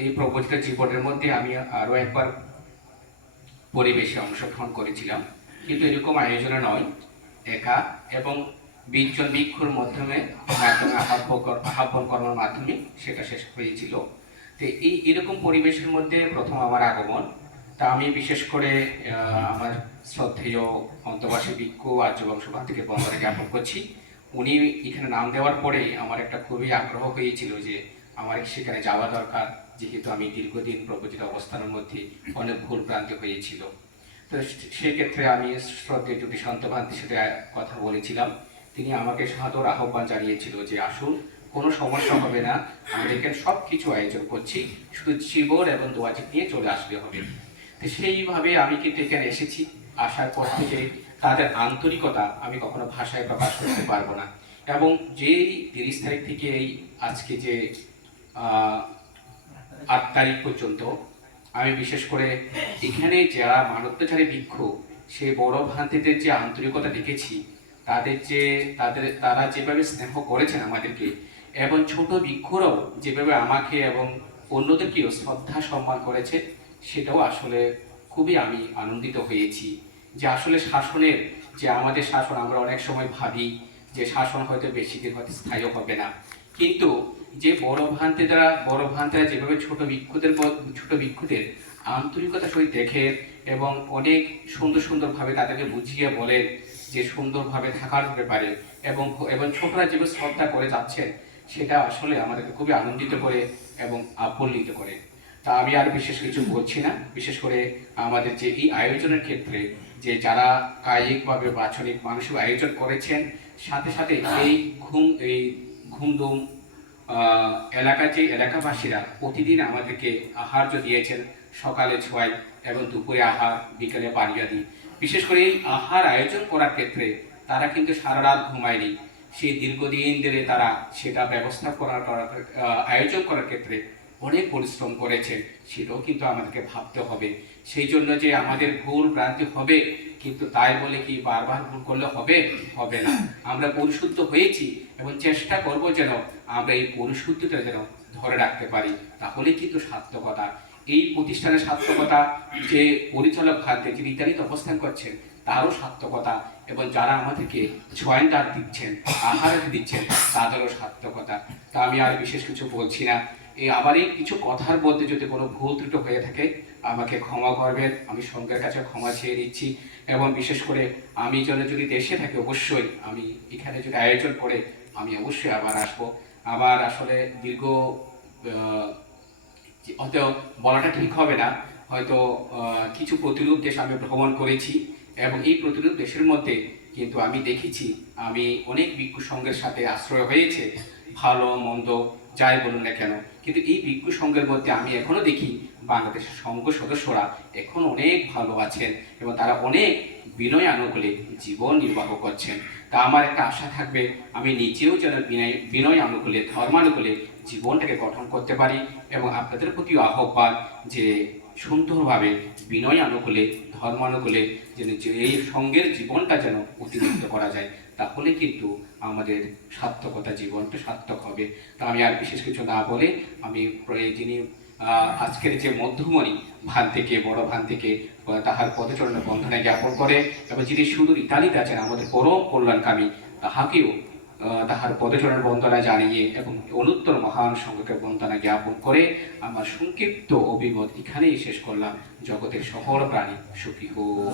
এই প্রবচিত জীবনের মধ্যে আমি আরও একবার পরিবেশে অংশগ্রহণ করেছিলাম। কিন্তু এরকম আয়োজনে নয়, একা এবং বিশজন ভিক্ষুর মাধ্যমে আহ্বান কর- কর্মের মাধ্যমে সেটা শেষ হয়েছিল। তো এই এরকম পরিবেশের মধ্যে প্রথম আমার আগমন। তা আমি বিশেষ করে আমার শ্রদ্ধেয় অন্তবাসী ভিক্ষু আর্য বংশবাদ থেকে বন্ধনে জ্ঞাপন করছি। উনি এখানে নাম দেওয়ার পরে আমার একটা খুবই আগ্রহ হয়েছিল যে আমার সেখানে যাওয়া দরকার? যেহেতু আমি দীর্ঘদিন প্রবচিত অবস্থানের মধ্যে অনেক ভুল ভ্রান্তি হয়েছিল। তো সেক্ষেত্রে আমি শ্রদ্ধেয় যদি সন্তভান্তির সাথে কথা বলেছিলাম। তিনি আমাকে সাদর আহ্বান জানিয়েছিল যে, আসুন, কোনো সমস্যা হবে না। আমাদের এখানে সব কিছু আয়োজন করছি। শুধু জীবন এবং দোয়াচিক নিয়ে চলে আসলে হবে। তো সেইভাবে আমি কিন্তু এখানে এসেছি। আসার পর থেকে তাদের আন্তরিকতা আমি কখনো ভাষায় প্রকাশ করতে পারব না। এবং যেই তিরিশ তারিখ থেকে এই আজকে যে আট তারিখ পর্যন্ত। আমি বিশেষ করে এখানে যারা মানবতাচারী বৃক্ষ সেই বড় ভ্রান্তিদের যে আন্তরিকতা দেখেছি, তাদের যে, তাদের, তারা যেভাবে স্নেহ করেছেন আমাদেরকে, এবং ছোট বৃক্ষরাও যেভাবে আমাকে এবং অন্যদেরকেও শ্রদ্ধা সম্মান করেছে, সেটাও আসলে খুবই আমি আনন্দিত হয়েছি। যে আসলে শাসনের, যে আমাদের শাসন আমরা অনেক সময় ভাবি, যে শাসন হয়তো বেশি দিন হয়তো স্থায়ী হবে না। কিন্তু যে বড় ভ্রান্তিরা বড় ভ্রান্তিরা যেভাবে ছোট ভিক্ষুদের ছোট ভিক্ষুদের আন্তরিকতা সহিত দেখে এবং অনেক সুন্দর সুন্দরভাবে তাদেরকে বুঝিয়ে বলেন যে সুন্দরভাবে থাকার ব্যাপারে এবং এবং ছোটরা যেভাবে শ্রদ্ধা করে যাচ্ছেন সেটা আসলে আমাদেরকে খুবই আনন্দিত করে এবং আপ্ললিত করে। তা আমি আর বিশেষ কিছু বলছি না। বিশেষ করে আমাদের যে এই আয়োজনের ক্ষেত্রে যে যারা কায়িকভাবে, বাচনিক, মানসিক আয়োজন করেছেন, সাথে সাথে এই ঘুম, এই ঘুমদুম এলাকার যে এলাকাবাসীরা প্রতিদিন আমাদেরকে আহার্য দিয়েছেন সকালে ছোঁয়াই এবং দুপুরে আহার বিকেলে পানীয় দিই বিশেষ করে এই আহার আয়োজন করার ক্ষেত্রে তারা কিন্তু সারা রাত ঘুমায়নি। সেই দীর্ঘদিন ধরে তারা সেটা ব্যবস্থা করার, আয়োজন করার ক্ষেত্রে অনেক পরিশ্রম করেছে, সেটাও কিন্তু আমাদেরকে ভাবতে হবে। সেই জন্য যে আমাদের ভুল ভ্রান্তি হবে, কিন্তু তাই বলে কি বারবার ভুল করলে হবে? হবে না। আমরা পরিশুদ্ধ হয়েছি এবং চেষ্টা করব যেন আমরা এই পরিশুদ্ধিটা যেন ধরে রাখতে পারি। তাহলে কিন্তু সার্থকতা। এই প্রতিষ্ঠানের সার্থকতা, যে পরিচালক খাদ্যে যিনি ইতালিতে অবস্থান করছেন, তারও সার্থকতা এবং যারা আমাদেরকে ছয়নদার দিচ্ছেন, আহার দিচ্ছেন, তাদেরও সার্থকতা। তা আমি আর বিশেষ কিছু বলছি না। এই আবার এই কিছু কথার মধ্যে যদি কোনো ভুল ত্রুটি হয়ে থাকে, আমাকে ক্ষমা করবেন। আমি সঙ্গের কাছে ক্ষমা চেয়ে নিচ্ছি। এবং বিশেষ করে আমি যেন যদি দেশে থাকি, অবশ্যই আমি এখানে যদি আয়োজন করে, আমি অবশ্যই আবার আসব। আবার আসলে দীর্ঘ হয়তো বলাটা ঠিক হবে না। হয়তো কিছু প্রতিরূপ দেশ আমি ভ্রমণ করেছি। এবং এই প্রতিরূপ দেশের মধ্যে কিন্তু আমি দেখেছি, আমি অনেক ভিক্ষু সংঘের সাথে আশ্রয় হয়েছে। ভালো, মন্দ যাই বলুন না কেন, কিন্তু এই বিজ্ঞ সংঘের মধ্যে আমি এখনও দেখি বাংলাদেশের সংঘ সদস্যরা এখন অনেক ভালো আছেন এবং তারা অনেক বিনয় আনুকূলে জীবন নির্বাহ করছেন। তা আমার একটা আশা থাকবে, আমি নিজেও যেন বিনয় বিনয় আনুকূলে, ধর্মানুকূলে জীবনটাকে গঠন করতে পারি এবং আপনাদের প্রতি আহ্বান যে সুন্দরভাবে বিনয় আনুকূলে, ধর্মানুকূলে যেন এই সঙ্গের জীবনটা যেন অতিরিক্ত করা যায়, তাহলে কিন্তু আমাদের সার্থকতা জীবনটা সার্থক হবে। তা আমি আর বিশেষ কিছু না বলে আমি যিনি আজকের যে মধ্যমণি ভান থেকে, বড় ভান থেকে তাহার পদচরণে বন্ধনে জ্ঞাপন করে এবং যিনি সুদূর ইতালিতে আছেন, আমাদের পরম কল্যাণকামী, তাহাকেও তাহার পদচরণ বন্দনা জানিয়ে এবং অনুত্তর মহান সংঘকে বন্দনা জ্ঞাপন করে আমার সংক্ষিপ্ত অভিমত এখানেই শেষ করলাম। জগতের সকল প্রাণী সুখী হোক।